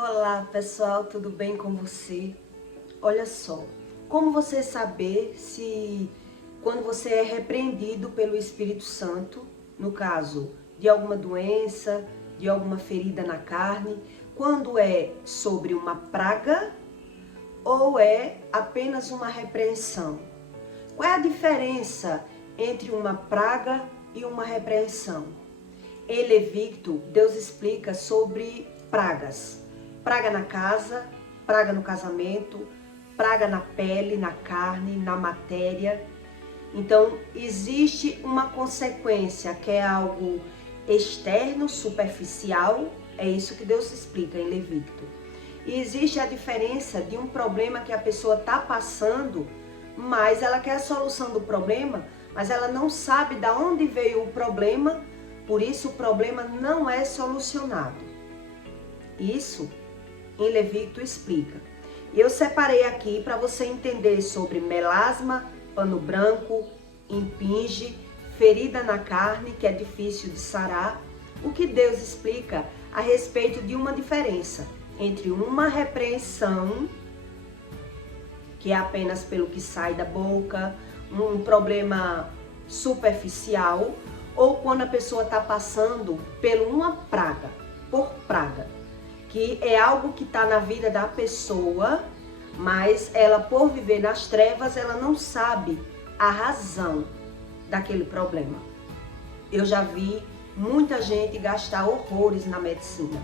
Olá pessoal, tudo bem com você? Olha só, como você saber se quando você é repreendido pelo Espírito Santo, no caso de alguma doença, de alguma ferida na carne, quando é sobre uma praga ou é apenas uma repreensão? Qual é a diferença entre uma praga e uma repreensão? Em Levítico, Deus explica sobre pragas. Praga na casa, praga no casamento, praga na pele, na carne, na matéria. Então, existe uma consequência que é algo externo, superficial, é isso que Deus explica em Levítico. E existe a diferença de um problema que a pessoa está passando, mas ela quer a solução do problema, mas ela não sabe de onde veio o problema, por isso o problema não é solucionado. Isso em Levítico explica. E eu separei aqui para você entender sobre melasma, pano branco, impinge, ferida na carne, que é difícil de sarar. O que Deus explica a respeito de uma diferença entre uma repreensão, que é apenas pelo que sai da boca, um problema superficial, ou quando a pessoa está passando por uma praga, que é algo que está na vida da pessoa, mas ela, por viver nas trevas, ela não sabe a razão daquele problema. Eu já vi muita gente gastar horrores na medicina,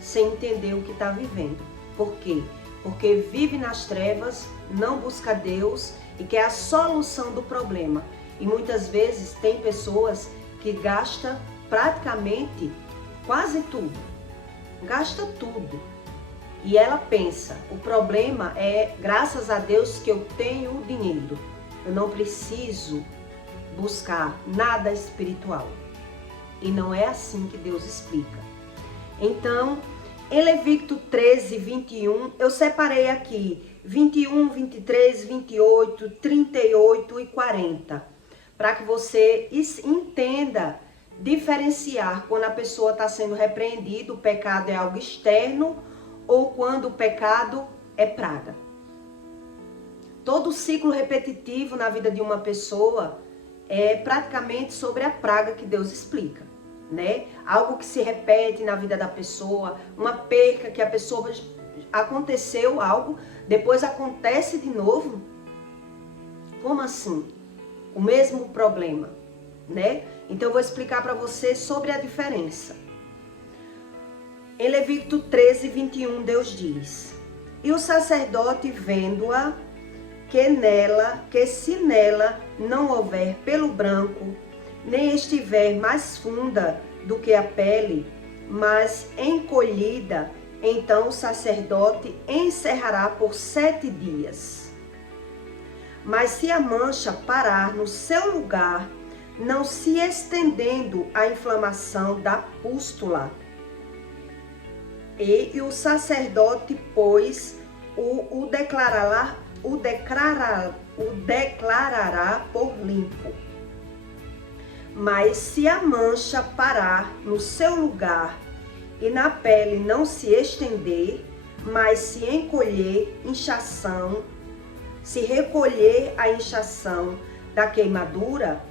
sem entender o que está vivendo. Por quê? Porque vive nas trevas, não busca Deus e quer a solução do problema. E muitas vezes tem pessoas que gastam praticamente quase tudo. Gasta tudo. E ela pensa, o problema é, graças a Deus que eu tenho dinheiro. Eu não preciso buscar nada espiritual. E não é assim que Deus explica. Então, em Levítico 13, 21, eu separei aqui 21, 23, 28, 38 e 40. Para que você entenda diferenciar quando a pessoa está sendo repreendida, o pecado é algo externo ou quando o pecado é praga. Todo ciclo repetitivo na vida de uma pessoa é praticamente sobre a praga que Deus explica, né? Algo que se repete na vida da pessoa, uma perca que a pessoa aconteceu algo, depois acontece de novo. Como assim? O mesmo problema, né? Então eu vou explicar para você sobre a diferença. Em Levítico 13, 21, Deus diz: e o sacerdote vendo-a, que se nela não houver pelo branco, nem estiver mais funda do que a pele, mas encolhida, então o sacerdote encerrará por 7 dias. Mas se a mancha parar no seu lugar, não se estendendo a inflamação da pústula, e o sacerdote, pois, o declarará por limpo. Mas se a mancha parar no seu lugar e na pele não se estender, mas se encolher inchação, se recolher a inchação da queimadura,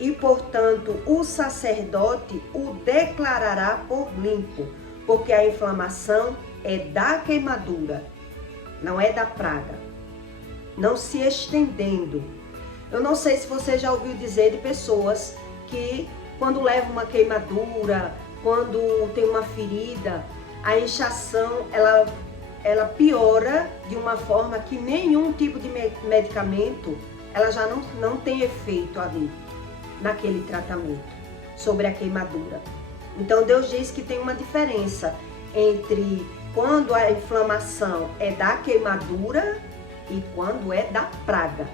e portanto o sacerdote o declarará por limpo, porque a inflamação é da queimadura, não é da praga. Não se estendendo. Eu não sei se você já ouviu dizer de pessoas que quando leva uma queimadura, quando tem uma ferida, a inchação ela piora de uma forma que nenhum tipo de medicamento ela já não tem efeito ali naquele tratamento sobre a queimadura. Então Deus diz que tem uma diferença entre quando a inflamação é da queimadura e quando é da praga.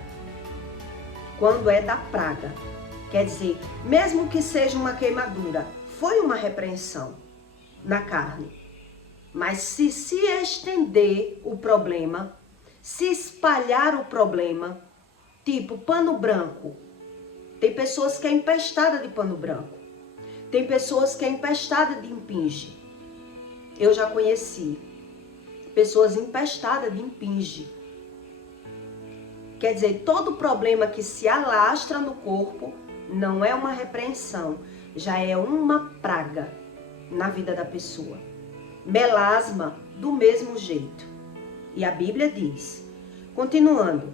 Quando é da praga. Quer dizer, mesmo que seja uma queimadura, foi uma repreensão na carne. Mas se estender o problema, se espalhar o problema, tipo pano branco. Tem pessoas que é empestada de pano branco. Tem pessoas que é empestada de impinge. Eu já conheci. pessoas empestadas de impinge. Quer dizer, todo problema que se alastra no corpo não é uma repreensão, já é uma praga na vida da pessoa. Melasma, do mesmo jeito. E a Bíblia diz, continuando,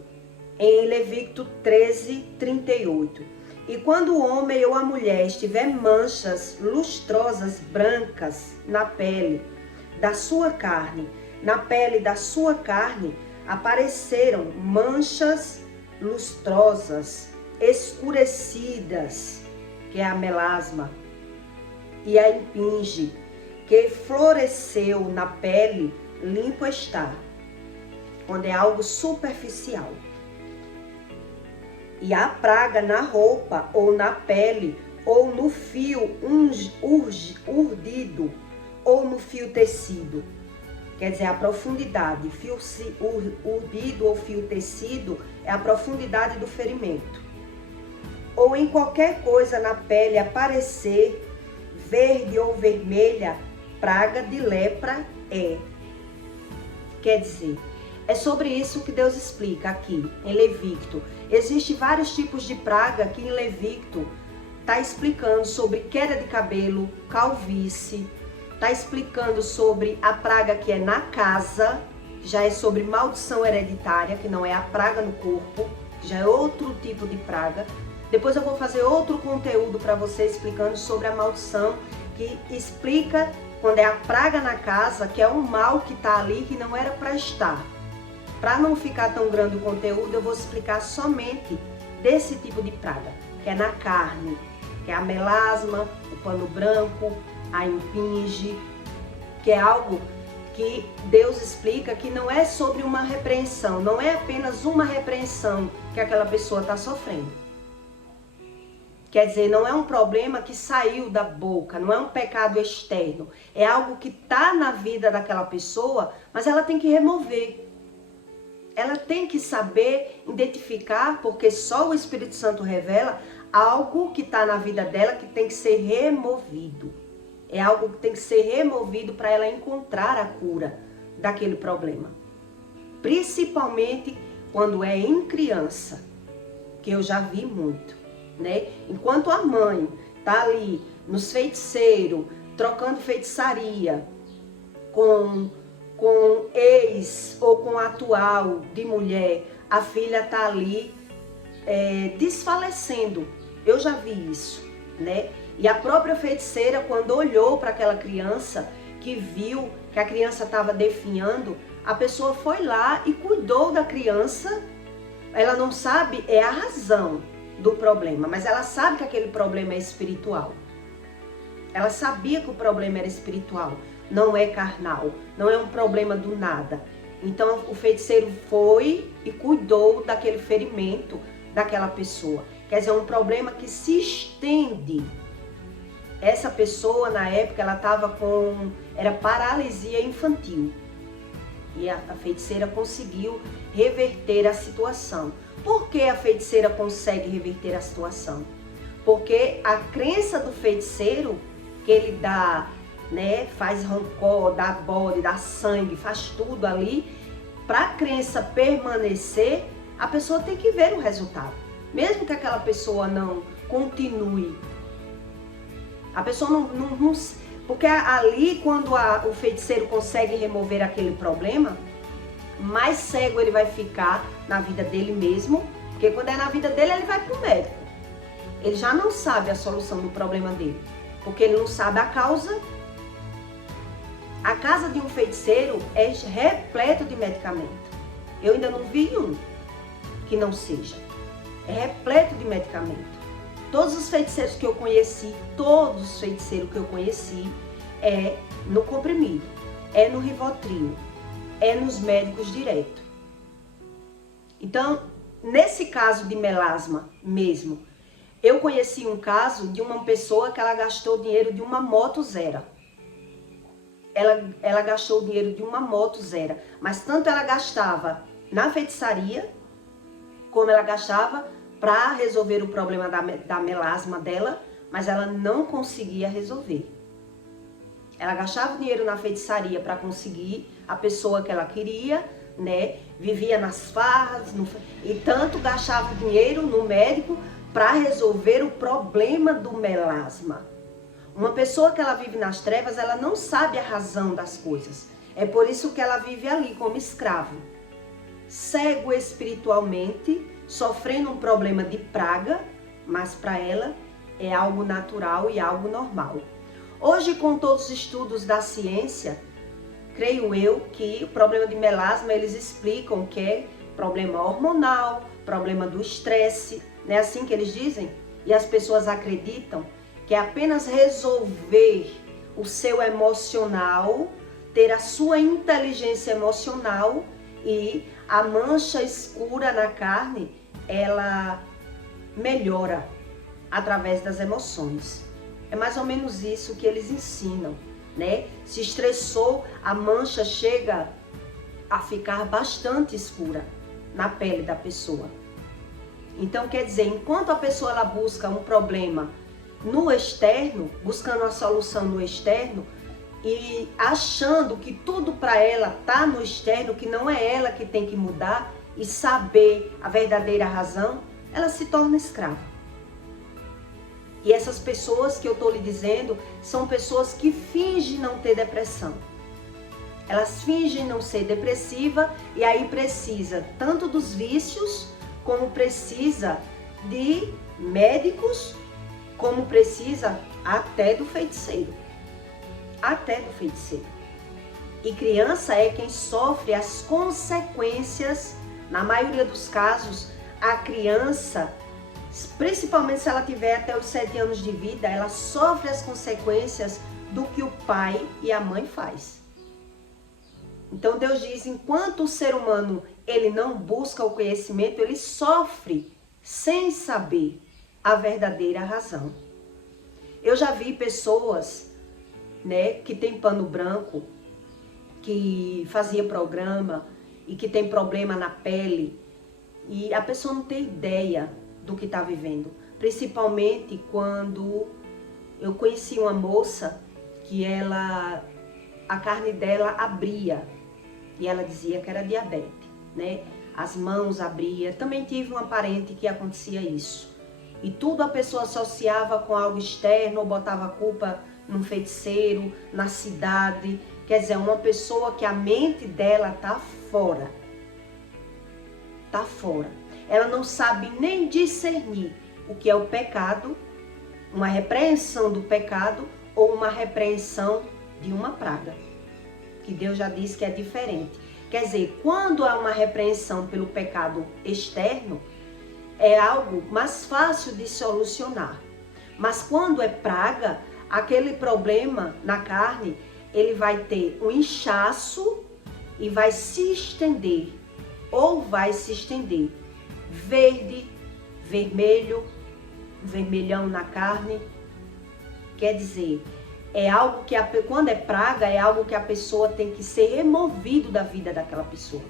em Levítico 13:38, e quando o homem ou a mulher estiver manchas lustrosas brancas na pele da sua carne, na pele da sua carne apareceram manchas lustrosas, escurecidas, que é a melasma, e a impinge, que floresceu na pele, limpo está, quando é algo superficial. E a praga na roupa, ou na pele, ou no fio urdido, ou no fio tecido. Quer dizer, a profundidade, fio urdido ou fio tecido, é a profundidade do ferimento. Ou em qualquer coisa na pele aparecer verde ou vermelha, praga de lepra é. Quer dizer, é sobre isso que Deus explica aqui em Levítico. Existem vários tipos de praga que em Levítico está explicando sobre queda de cabelo, calvície, está explicando sobre a praga que é na casa, que já é sobre maldição hereditária, que não é a praga no corpo, que já é outro tipo de praga. Depois eu vou fazer outro conteúdo para você explicando sobre a maldição, que explica quando é a praga na casa, que é um mal que está ali que não era para estar. Para não ficar tão grande o conteúdo, eu vou explicar somente desse tipo de praga, que é na carne, que é a melasma, o pano branco, a impinge, que é algo que Deus explica que não é sobre uma repreensão, não é apenas uma repreensão que aquela pessoa está sofrendo. Quer dizer, não é um problema que saiu da boca, não é um pecado externo, é algo que está na vida daquela pessoa, mas ela tem que remover. Ela tem que saber identificar, porque só o Espírito Santo revela algo que está na vida dela que tem que ser removido. É algo que tem que ser removido para ela encontrar a cura daquele problema. Principalmente quando é em criança, que eu já vi muito, né? Enquanto a mãe está ali nos feiticeiros, trocando feitiçaria com ex ou com atual de mulher, a filha está ali desfalecendo. Eu já vi isso, né? E a própria feiticeira, quando olhou para aquela criança, que viu que a criança estava definhando, a pessoa foi lá e cuidou da criança. Ela não sabe a razão do problema, mas ela sabe que aquele problema é espiritual. Ela sabia que o problema era espiritual, não é carnal, não é um problema do nada. Então o feiticeiro foi e cuidou daquele ferimento daquela pessoa. Quer dizer, é um problema que se estende. Essa pessoa, na época, ela estava era paralisia infantil. E a feiticeira conseguiu reverter a situação. Por que a feiticeira consegue reverter a situação? Porque a crença do feiticeiro, que ele dá, né, faz rancor, dá bode, dá sangue, faz tudo ali, para a crença permanecer, a pessoa tem que ver o resultado. Mesmo que aquela pessoa não continue. A pessoa não porque ali, quando o feiticeiro consegue remover aquele problema, mais cego ele vai ficar na vida dele mesmo, porque quando é na vida dele, ele vai para o médico. Ele já não sabe a solução do problema dele, porque ele não sabe a causa. A casa de um feiticeiro é repleta de medicamento. Eu ainda não vi um que não seja. É repleto de medicamento. Todos os feiticeiros que eu conheci, é no comprimido, é no Rivotril, é nos médicos direto. Então, nesse caso de melasma mesmo, eu conheci um caso de uma pessoa que ela gastou dinheiro de uma moto zero. Ela gastou o dinheiro de uma moto zero, mas tanto ela gastava na feitiçaria, como ela gastava para resolver o problema da melasma dela, mas ela não conseguia resolver. Ela gastava dinheiro na feitiçaria para conseguir a pessoa que ela queria, né? Vivia nas farras, e tanto gastava dinheiro no médico para resolver o problema do melasma. Uma pessoa que ela vive nas trevas, ela não sabe a razão das coisas. É por isso que ela vive ali como escravo, cego espiritualmente, sofrendo um problema de praga, mas para ela é algo natural e algo normal. Hoje, com todos os estudos da ciência, creio eu que o problema de melasma, eles explicam que é problema hormonal, problema do estresse, não é assim que eles dizem? E as pessoas acreditam que é apenas resolver o seu emocional, ter a sua inteligência emocional, e a mancha escura na carne, ela melhora através das emoções. É mais ou menos isso que eles ensinam, né? Se estressou, a mancha chega a ficar bastante escura na pele da pessoa. Então, quer dizer, enquanto a pessoa ela busca um problema no externo, buscando a solução no externo e achando que tudo para ela tá no externo, que não é ela que tem que mudar e saber a verdadeira razão, ela se torna escrava. E essas pessoas que eu tô lhe dizendo são pessoas que fingem não ter depressão. Elas fingem não ser depressiva e aí precisa tanto dos vícios, como precisa de médicos, como precisa até do feiticeiro. Até do feiticeiro. E criança é quem sofre as consequências, na maioria dos casos, a criança, principalmente se ela tiver até os 7 anos de vida, ela sofre as consequências do que o pai e a mãe faz. Então Deus diz, enquanto o ser humano ele não busca o conhecimento, ele sofre sem saber a verdadeira razão. Eu já vi pessoas, né, que tem pano branco, que fazia programa e que tem problema na pele e a pessoa não tem ideia do que está vivendo. Principalmente quando eu conheci uma moça que a carne dela abria e ela dizia que era diabetes, né? As mãos abria. Também tive uma parente que acontecia isso. E tudo a pessoa associava com algo externo, ou botava a culpa num feiticeiro, na cidade. Quer dizer, uma pessoa que a mente dela tá fora. Tá fora. Ela não sabe nem discernir o que é o pecado, uma repreensão do pecado ou uma repreensão de uma praga. Que Deus já disse que é diferente. Quer dizer, quando há uma repreensão pelo pecado externo, é algo mais fácil de solucionar. Mas quando é praga, aquele problema na carne, ele vai ter um inchaço e vai se estender, ou vai se estender verde, vermelho, vermelhão na carne. Quer dizer, é algo que quando é praga, é algo que a pessoa tem que ser removido da vida daquela pessoa.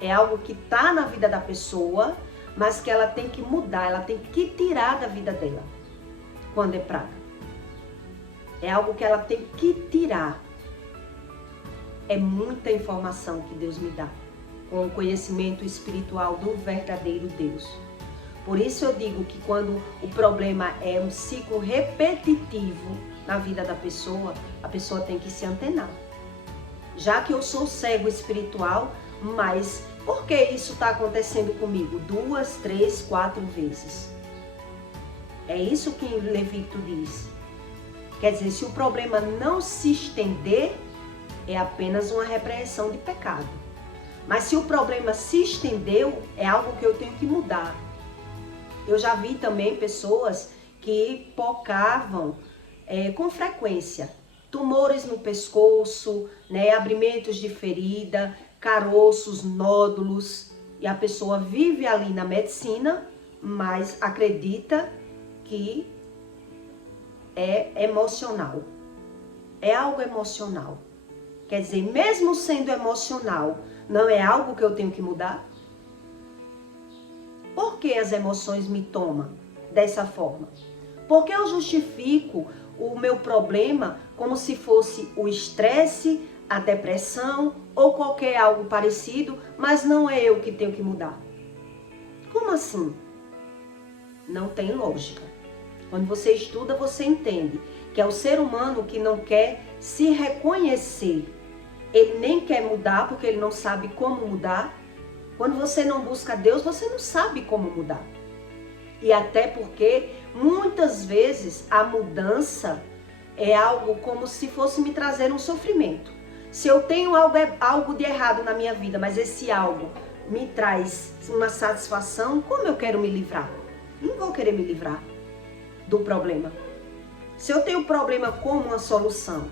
É algo que está na vida da pessoa, mas que ela tem que mudar, ela tem que tirar da vida dela, quando é praga. É algo que ela tem que tirar. É muita informação que Deus me dá, com o conhecimento espiritual do verdadeiro Deus. Por isso eu digo que quando o problema é um ciclo repetitivo na vida da pessoa, a pessoa tem que se antenar. Já que eu sou cego espiritual, mas por que isso está acontecendo comigo 2, 3, 4 vezes? É isso que Levítico diz. Quer dizer, se o problema não se estender, é apenas uma repreensão de pecado. Mas se o problema se estendeu, é algo que eu tenho que mudar. Eu já vi também pessoas que pocavam com frequência. Tumores no pescoço, né, abrimentos de ferida, caroços, nódulos. E a pessoa vive ali na medicina, mas acredita que é emocional. É algo emocional. Quer dizer, mesmo sendo emocional, não é algo que eu tenho que mudar? Por que as emoções me tomam dessa forma? Por que eu justifico o meu problema como se fosse o estresse, a depressão ou qualquer algo parecido, mas não é eu que tenho que mudar. Como assim? Não tem lógica. Quando você estuda, você entende que é o ser humano que não quer se reconhecer. Ele nem quer mudar porque ele não sabe como mudar. Quando você não busca Deus, você não sabe como mudar. E até porque muitas vezes a mudança é algo como se fosse me trazer um sofrimento. Se eu tenho algo de errado na minha vida, mas esse algo me traz uma satisfação, como eu quero me livrar? Não vou querer me livrar do problema. Se eu tenho problema como uma solução,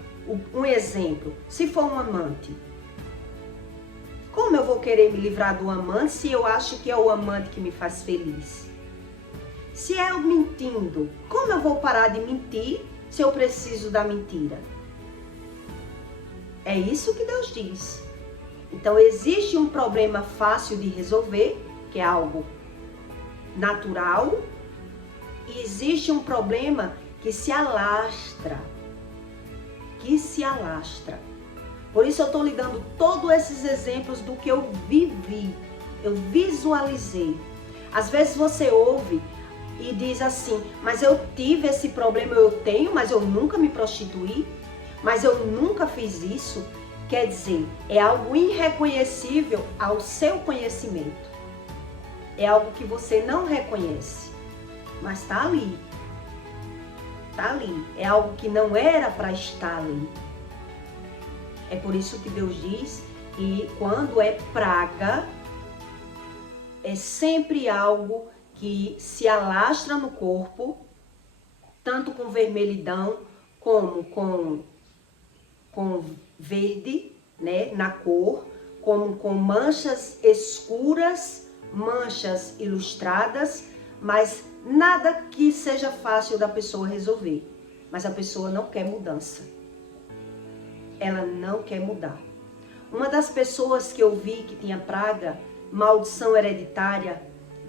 um exemplo, se for um amante, como eu vou querer me livrar do amante se eu acho que é o amante que me faz feliz? Se é eu mentindo, como eu vou parar de mentir se eu preciso da mentira? É isso que Deus diz. Então existe um problema fácil de resolver, que é algo natural, e existe um problema que se alastra. Por isso eu estou lhe dando todos esses exemplos do que eu vivi, eu visualizei. Às vezes você ouve e diz assim, mas eu tive esse problema, eu tenho, mas eu nunca me prostituí, mas eu nunca fiz isso. Quer dizer, é algo irreconhecível ao seu conhecimento. É algo que você não reconhece, mas está ali. Está ali. É algo que não era para estar ali. É por isso que Deus diz que quando é praga, é sempre algo que se alastra no corpo, tanto com vermelhidão como com verde, né, na cor, como com manchas escuras, manchas ilustradas, mas nada que seja fácil da pessoa resolver. Mas a pessoa não quer mudança. Ela não quer mudar. Uma das pessoas que eu vi que tinha praga, maldição hereditária,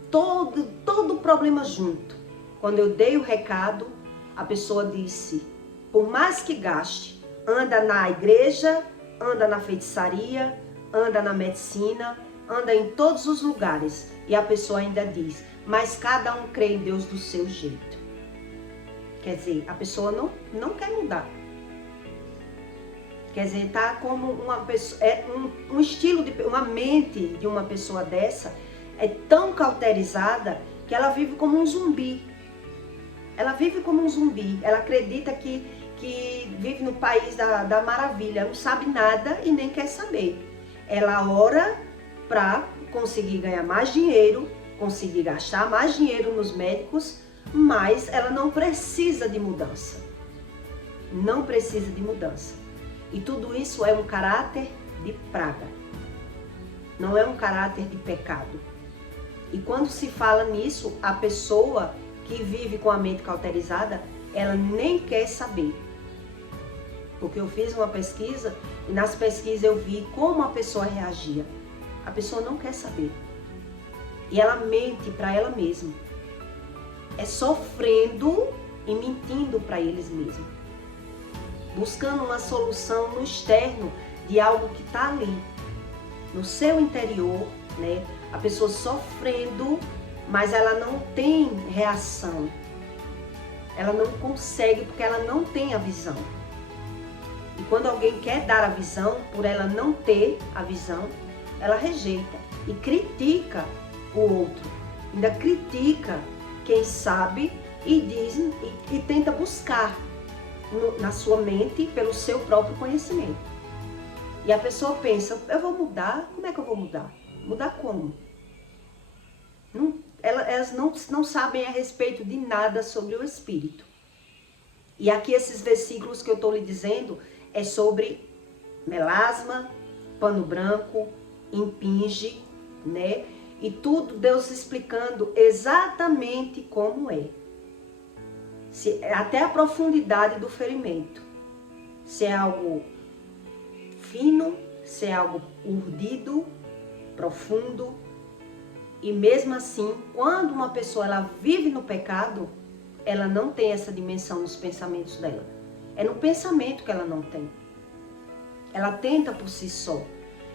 todo problema junto. Quando eu dei o recado, a pessoa disse, por mais que gaste, anda na igreja, anda na feitiçaria, anda na medicina, anda em todos os lugares. E a pessoa ainda diz, mas cada um crê em Deus do seu jeito. Quer dizer, a pessoa não quer mudar. Quer dizer, tá como uma pessoa, um estilo, uma mente de uma pessoa dessa é tão cauterizada que ela vive como um zumbi. Ela vive como um zumbi. Ela acredita que vive no país da maravilha, não sabe nada e nem quer saber. Ela ora para conseguir ganhar mais dinheiro, conseguir gastar mais dinheiro nos médicos, mas ela não precisa de mudança. Não precisa de mudança. E tudo isso é um caráter de praga. Não é um caráter de pecado. E quando se fala nisso, a pessoa que vive com a mente cauterizada, ela nem quer saber. Porque eu fiz uma pesquisa e nas pesquisas eu vi como a pessoa reagia. A pessoa não quer saber. E ela mente para ela mesma. É sofrendo e mentindo para eles mesmos. Buscando uma solução no externo de algo que está ali. No seu interior, né? A pessoa sofrendo, mas ela não tem reação. Ela não consegue porque ela não tem a visão. E quando alguém quer dar a visão, por ela não ter a visão, ela rejeita e critica o outro. Ainda critica quem sabe e diz e tenta buscar na sua mente pelo seu próprio conhecimento. E a pessoa pensa, eu vou mudar? Como é que eu vou mudar? Mudar como? Elas não sabem a respeito de nada sobre o Espírito. E aqui esses versículos que eu estou lhe dizendo é sobre melasma, pano branco, impinge, né? E tudo Deus explicando exatamente como é. Até a profundidade do ferimento. Se é algo fino, se é algo urdido, profundo. E mesmo assim, quando uma pessoa ela vive no pecado, ela não tem essa dimensão nos pensamentos dela. É no pensamento que ela não tem. Ela tenta por si só.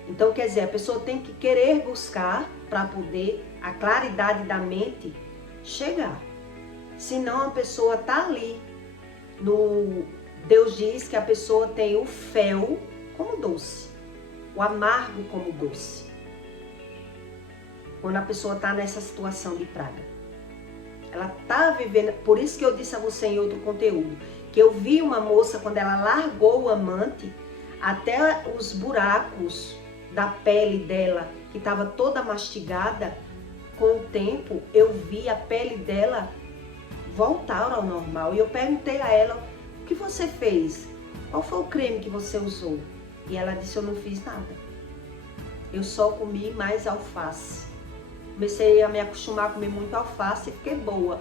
Então, quer dizer, a pessoa tem que querer buscar para poder a claridade da mente chegar. Senão a pessoa está ali. Deus diz que a pessoa tem o fel como doce, o amargo como doce. Quando a pessoa está nessa situação de praga. Ela está vivendo, por isso que eu disse a você em outro conteúdo, que eu vi uma moça, quando ela largou o amante, até os buracos da pele dela, que estava toda mastigada, com o tempo eu vi a pele dela voltar ao normal. E eu perguntei a ela, o que você fez? Qual foi o creme que você usou? E ela disse, eu não fiz nada. Eu só comi mais alface. Comecei a me acostumar a comer muito alface e fiquei boa.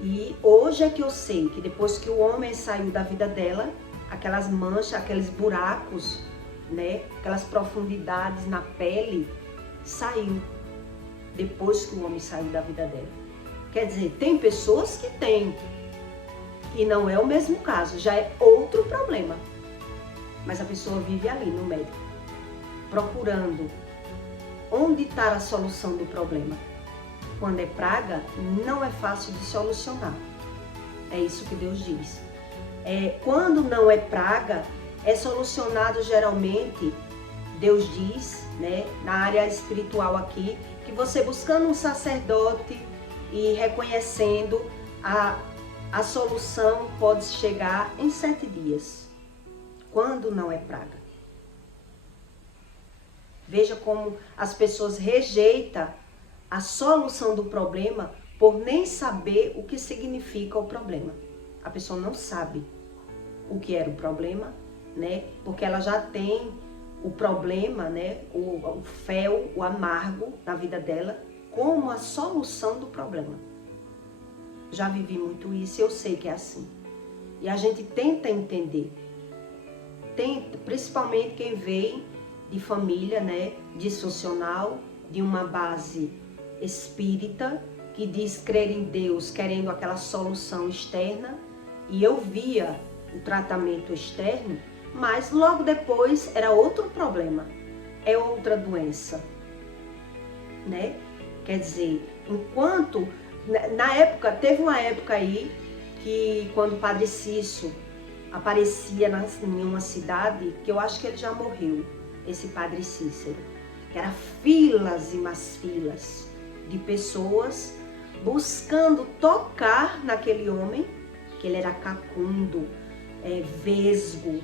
E hoje é que eu sei que depois que o homem saiu da vida dela, aquelas manchas, aqueles buracos, né, aquelas profundidades na pele, saiu. Depois que o homem saiu da vida dela. Quer dizer, tem pessoas que têm. E não é o mesmo caso, já é outro problema. Mas a pessoa vive ali no médico, procurando onde está a solução do problema. Quando é praga, não é fácil de solucionar. É isso que Deus diz. Quando não é praga, é solucionado geralmente, Deus diz, né, na área espiritual aqui, que você buscando um sacerdote e reconhecendo a solução pode chegar em 7 dias. Quando não é praga. Veja como as pessoas rejeitam a solução do problema por nem saber o que significa o problema. A pessoa não sabe o que era o problema, né? Porque ela já tem o problema, né? O fel, o amargo na vida dela, como a solução do problema. Já vivi muito isso e eu sei que é assim. E a gente tenta entender. Principalmente quem vem de família, né, disfuncional, de uma base espírita, que diz crer em Deus, querendo aquela solução externa. E eu via o tratamento externo, mas logo depois era outro problema, é outra doença, né? Quer dizer, enquanto, na época, teve uma época aí, que quando o Padre Cício aparecia em uma cidade, que eu acho que ele já morreu, esse Padre Cícero, que era filas e mais filas de pessoas buscando tocar naquele homem, que ele era cacundo, vesgo,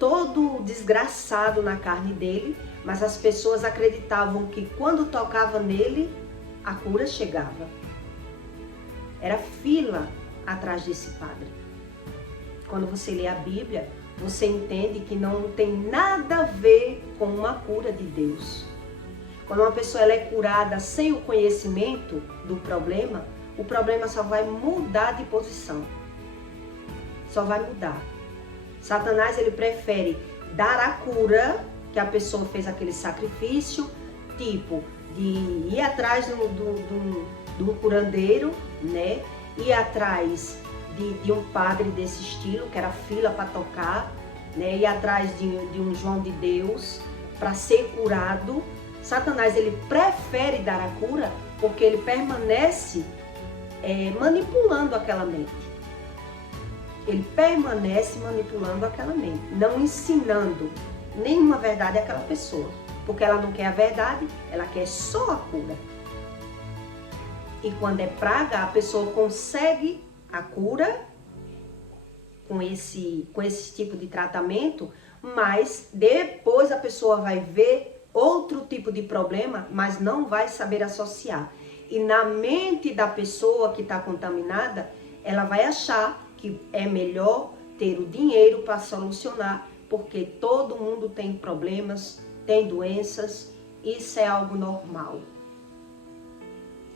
todo desgraçado na carne dele, mas as pessoas acreditavam que quando tocava nele, a cura chegava. Era fila atrás desse padre. Quando você lê a Bíblia, você entende que não tem nada a ver com uma cura de Deus. Quando uma pessoa ela é curada sem o conhecimento do problema, o problema só vai mudar de posição. Só vai mudar. Satanás ele prefere dar a cura, que a pessoa fez aquele sacrifício, tipo de ir atrás de um curandeiro, né? Ir atrás de um padre desse estilo, que era fila para tocar, né? Ir atrás de um João de Deus para ser curado. Satanás ele prefere dar a cura porque ele permanece manipulando aquela mente. Ele permanece manipulando aquela mente, não ensinando nenhuma verdade àquela pessoa. Porque ela não quer a verdade, ela quer só a cura. E quando é praga, a pessoa consegue a cura com esse tipo de tratamento, mas depois a pessoa vai ver outro tipo de problema, mas não vai saber associar. E na mente da pessoa que está contaminada, ela vai achar que é melhor ter o dinheiro para solucionar, porque todo mundo tem problemas, tem doenças, isso é algo normal.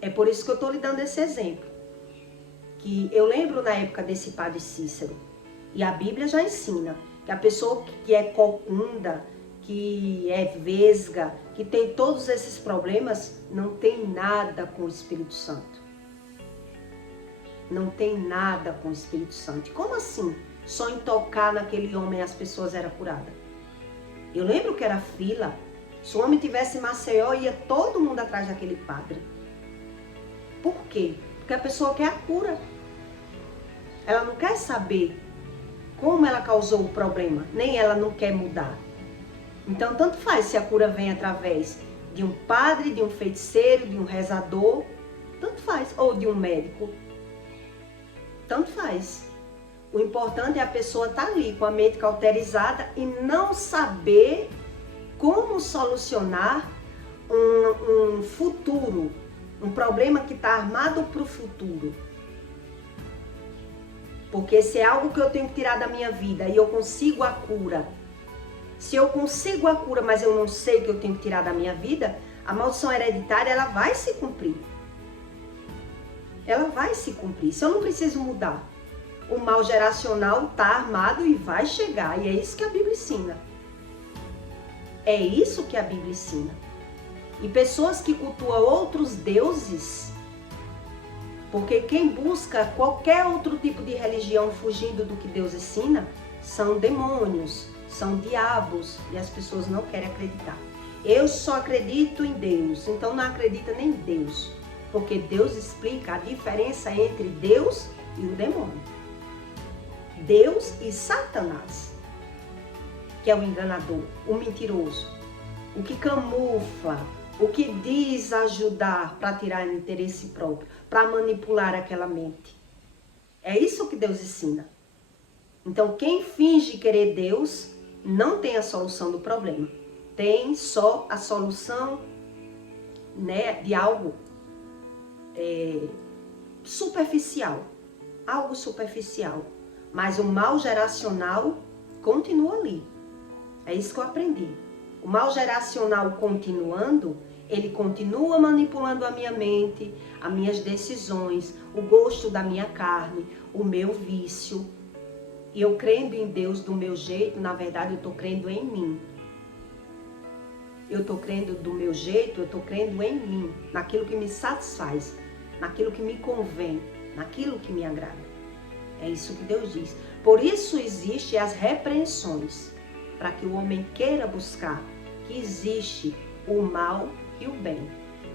É por isso que eu estou lhe dando esse exemplo. Que eu lembro na época desse Padre Cícero, e a Bíblia já ensina, que a pessoa que é corcunda, que é vesga, que tem todos esses problemas, não tem nada com o Espírito Santo. Não tem nada com o Espírito Santo. Como assim? Só em tocar naquele homem as pessoas eram curadas. Eu lembro que era fila. Se o homem tivesse em Maceió, ia todo mundo atrás daquele padre. Por quê? Porque a pessoa quer a cura. Ela não quer saber como ela causou o problema, nem ela não quer mudar. Então, tanto faz se a cura vem através de um padre, de um feiticeiro, de um rezador, tanto faz, ou de um médico. Tanto faz. O importante é a pessoa estar ali com a mente cauterizada e não saber como solucionar um futuro, um problema que está armado para o futuro. Porque se é algo que eu tenho que tirar da minha vida e eu consigo a cura, se eu consigo a cura, mas eu não sei que eu tenho que tirar da minha vida, a maldição hereditária, ela vai se cumprir. Ela vai se cumprir. Se eu não preciso mudar, o mal geracional está armado e vai chegar. E é isso que a Bíblia ensina. É isso que a Bíblia ensina. E pessoas que cultuam outros deuses, porque quem busca qualquer outro tipo de religião fugindo do que Deus ensina, são demônios, são diabos, e as pessoas não querem acreditar. Eu só acredito em Deus, então não acredita nem em Deus, porque Deus explica a diferença entre Deus e o demônio. Deus e Satanás, que é o enganador, o mentiroso, o que camufla, o que diz ajudar para tirar interesse próprio, para manipular aquela mente. É isso que Deus ensina. Então, quem finge querer Deus não tem a solução do problema. Tem só a solução, né, de algo superficial. Algo superficial. Mas o mal geracional continua ali. É isso que eu aprendi. O mal geracional continuando, ele continua manipulando a minha mente, as minhas decisões, o gosto da minha carne, o meu vício. E eu crendo em Deus do meu jeito, na verdade eu estou crendo em mim. Eu estou crendo do meu jeito, eu estou crendo em mim, naquilo que me satisfaz, naquilo que me convém, naquilo que me agrada. É isso que Deus diz. Por isso existem as repreensões, para que o homem queira buscar que existe o mal e o bem.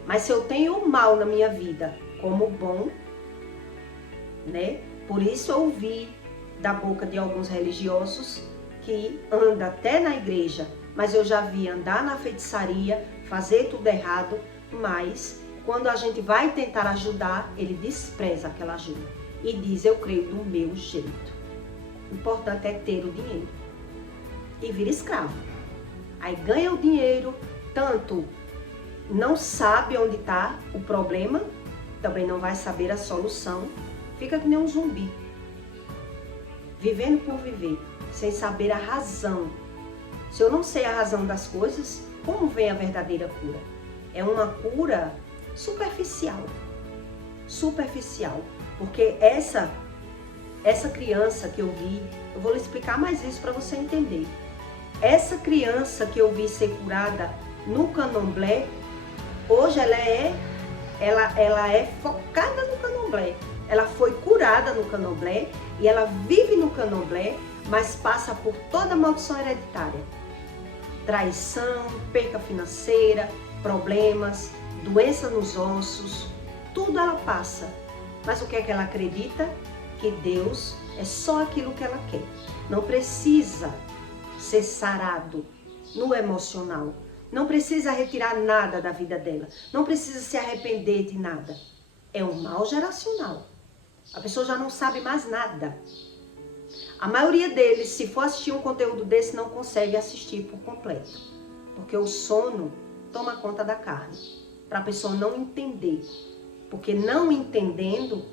Mas se eu tenho o mal na minha vida como bom, né? Por isso eu ouvi da boca de alguns religiosos que anda até na igreja, mas eu já vi andar na feitiçaria, fazer tudo errado, mas quando a gente vai tentar ajudar, ele despreza aquela ajuda e diz, eu creio do meu jeito. O importante é ter o dinheiro e vira escravo. Aí ganha o dinheiro, tanto não sabe onde está o problema, também não vai saber a solução, fica que nem um zumbi, vivendo por viver, sem saber a razão. Se eu não sei a razão das coisas, como vem a verdadeira cura? É uma cura superficial, porque essa criança que eu vi, eu vou lhe explicar mais isso para você entender. Essa criança que eu vi ser curada no candomblé, hoje ela é focada no candomblé. Ela foi curada no candomblé e ela vive no candomblé, mas passa por toda a maldição hereditária. Traição, perca financeira, problemas, doença nos ossos, tudo ela passa. Mas o que é que ela acredita? Que Deus é só aquilo que ela quer. Não precisa ser sarado no emocional. Não precisa retirar nada da vida dela. Não precisa se arrepender de nada. É um mal geracional. A pessoa já não sabe mais nada. A maioria deles, se for assistir um conteúdo desse, não consegue assistir por completo. Porque o sono toma conta da carne. Para a pessoa não entender. Porque não entendendo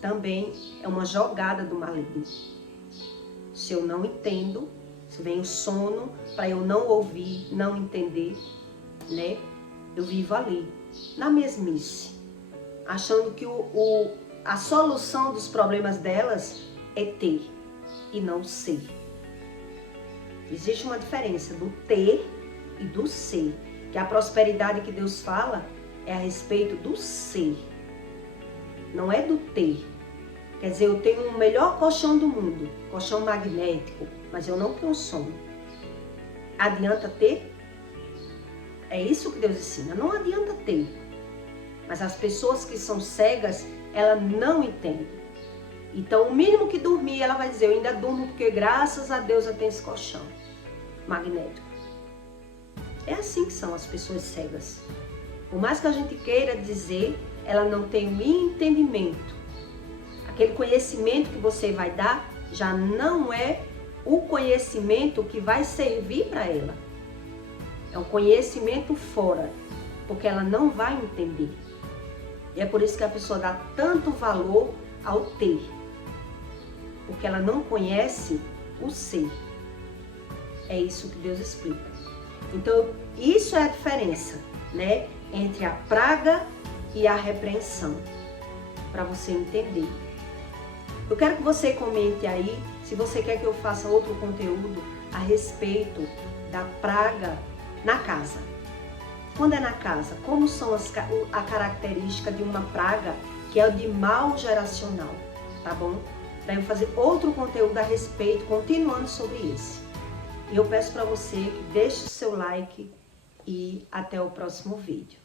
também é uma jogada do maligno. Se eu não entendo, se vem o sono, para eu não ouvir, não entender, né? Eu vivo ali, na mesmice, achando que a solução dos problemas delas é ter e não ser. Existe uma diferença do ter e do ser. Que a prosperidade que Deus fala é a respeito do ser. Não é do ter. Quer dizer, eu tenho o melhor colchão do mundo, colchão magnético, mas eu não tenho sono. Adianta ter? É isso que Deus ensina, não adianta ter. Mas as pessoas que são cegas, elas não entendem. Então, o mínimo que dormir, ela vai dizer, eu ainda durmo porque graças a Deus eu tenho esse colchão magnético. É assim que são as pessoas cegas. Por mais que a gente queira dizer, ela não tem o entendimento. Aquele conhecimento que você vai dar já não é o conhecimento que vai servir para ela. É um conhecimento fora, porque ela não vai entender. E é por isso que a pessoa dá tanto valor ao ter, porque ela não conhece o ser. É isso que Deus explica. Então, isso é a diferença, né, entre a praga e a repreensão, para você entender. Eu quero que você comente aí se você quer que eu faça outro conteúdo a respeito da praga na casa. Quando é na casa, como são a característica de uma praga que é o de mal geracional, tá bom? Para eu fazer outro conteúdo a respeito, continuando sobre esse. E eu peço para você que deixe o seu like e até o próximo vídeo.